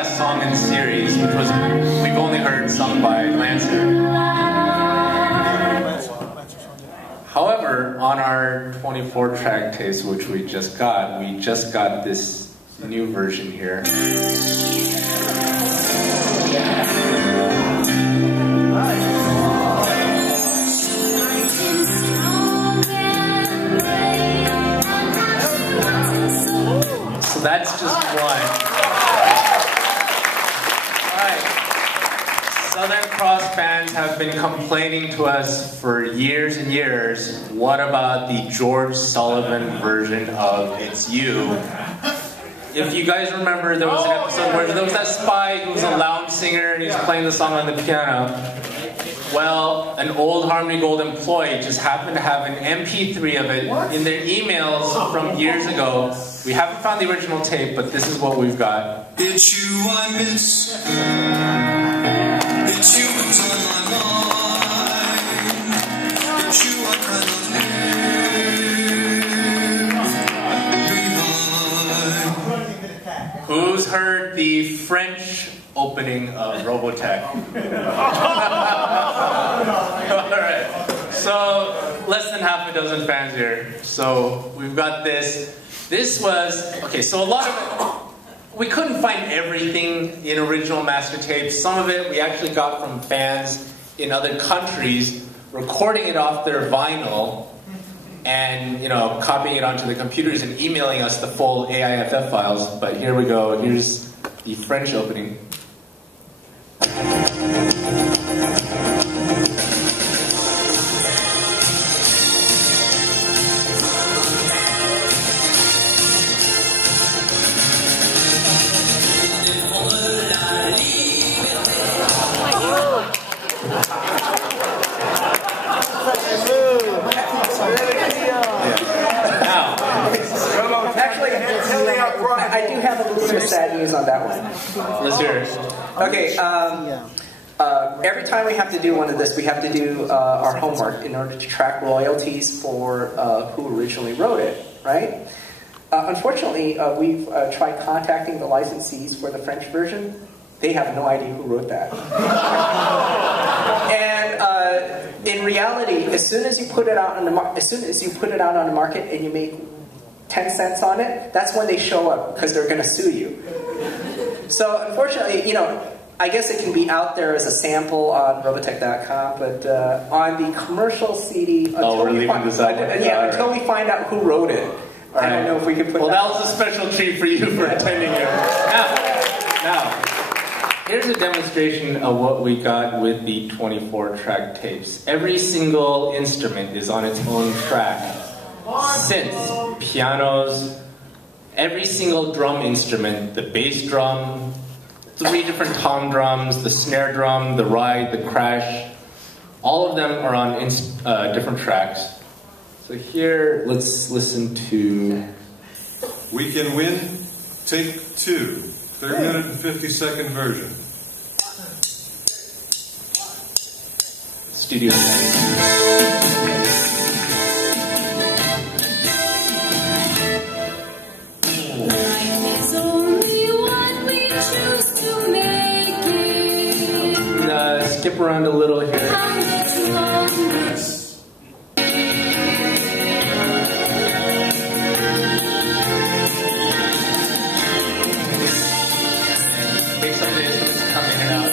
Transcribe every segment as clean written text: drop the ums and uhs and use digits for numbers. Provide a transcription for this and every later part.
last song in the series, which was we've only heard sung by Lancer. However, on our 24-track tapes, which we just got this new version here. So that's just one. Alright. Southern Cross fans have been complaining to us for years and years. What about the George Sullivan version of It's You? If you guys remember, there was an episode where there was that spy who was a lounge singer and he was playing the song on the piano. Well, an old Harmony Gold employee just happened to have an MP3 of it in their emails from years ago. We haven't found the original tape, but this is what we've got. It's you I miss. It's you that's on my mind. It's you I cannot leave behind. Who's heard the French opening of Robotech? Alright, so less than half a dozen fans here. So we've got this. This was, okay, so a lot of it, we couldn't find everything in original master tapes. Some of it we actually got from fans in other countries, recording it off their vinyl and, you know, copying it onto the computers and emailing us the full AIFF files. But here we go. Here's the French opening. I do have a little bit of sad news on that one. Let's hear it. Okay, every time we have to do one of this, we have to do our homework in order to track royalties for who originally wrote it, right? Unfortunately, we've tried contacting the licensees for the French version. They have no idea who wrote that. And in reality, as soon as you put it out on the market and you make 10 cents on it, that's when they show up because they're going to sue you. So unfortunately, you know, I guess it can be out there as a sample on Robotech.com, but on the commercial CD, until we find out who wrote it, I don't know if we can put. Well, that was a special treat for you for attending here. Now, here's a demonstration of what we got with the 24-track tapes. Every single instrument is on its own track. Synths, pianos, every single drum instrument, the bass drum, 3 different tom drums, the snare drum, the ride, the crash, all of them are on different tracks. So here, let's listen to... We Can Win, Take 2, 3-minute and 50-second version. Studio. Skip around a little here. Make some of the instruments come in and out.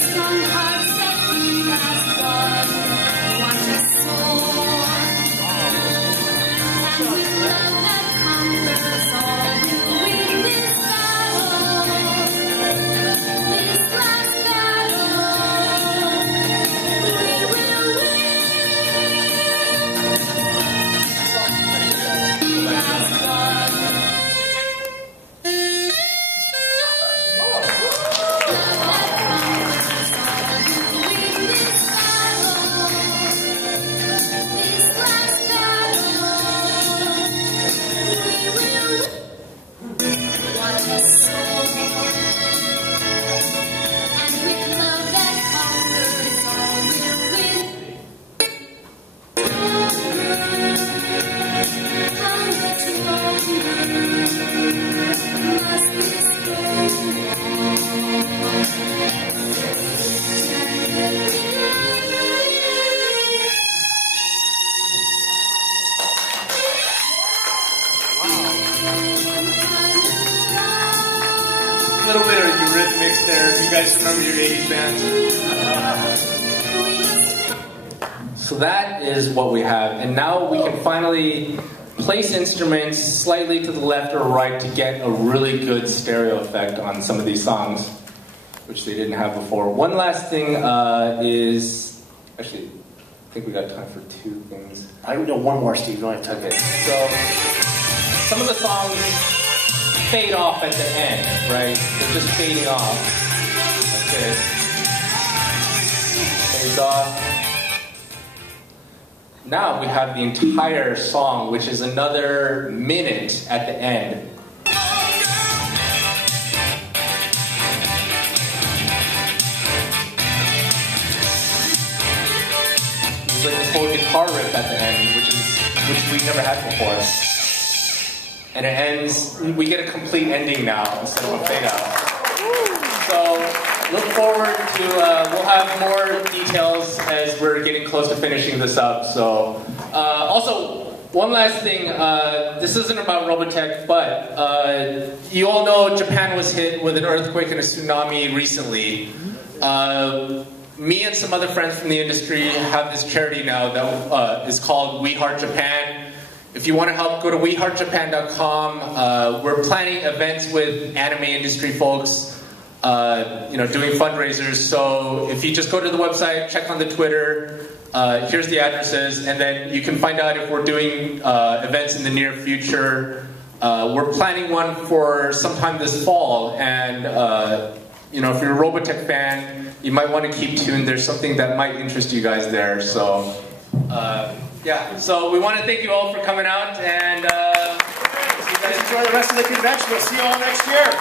little bit of Eurythmics there. If you guys remember your 80s bands. So that is what we have. And now we can finally place instruments slightly to the left or right to get a really good stereo effect on some of these songs, which they didn't have before. One last thing is, actually, I think we got time for two things. I know one more, Steve. You don't have time. Okay, so some of the songs fade off at the end, right? They're just fading off. Like this. Fades off. Now we have the entire song, which is another minute at the end. There's like this whole guitar riff at the end, which we never had before. And it ends, we get a complete ending now instead of a fade out. So look forward to, we'll have more details as we're getting close to finishing this up. So also, one last thing, this isn't about Robotech, but you all know Japan was hit with an earthquake and a tsunami recently. Me and some other friends from the industry have this charity now that is called We Heart Japan. If you want to help, go to weheartjapan.com. We're planning events with anime industry folks, doing fundraisers. So if you just go to the website, check on the Twitter, here's the addresses, and then you can find out if we're doing events in the near future. We're planning one for sometime this fall, and if you're a Robotech fan, you might want to keep tuned. There's something that might interest you guys there. So. So we want to thank you all for coming out, and you guys enjoy the rest of the convention. We'll see you all next year.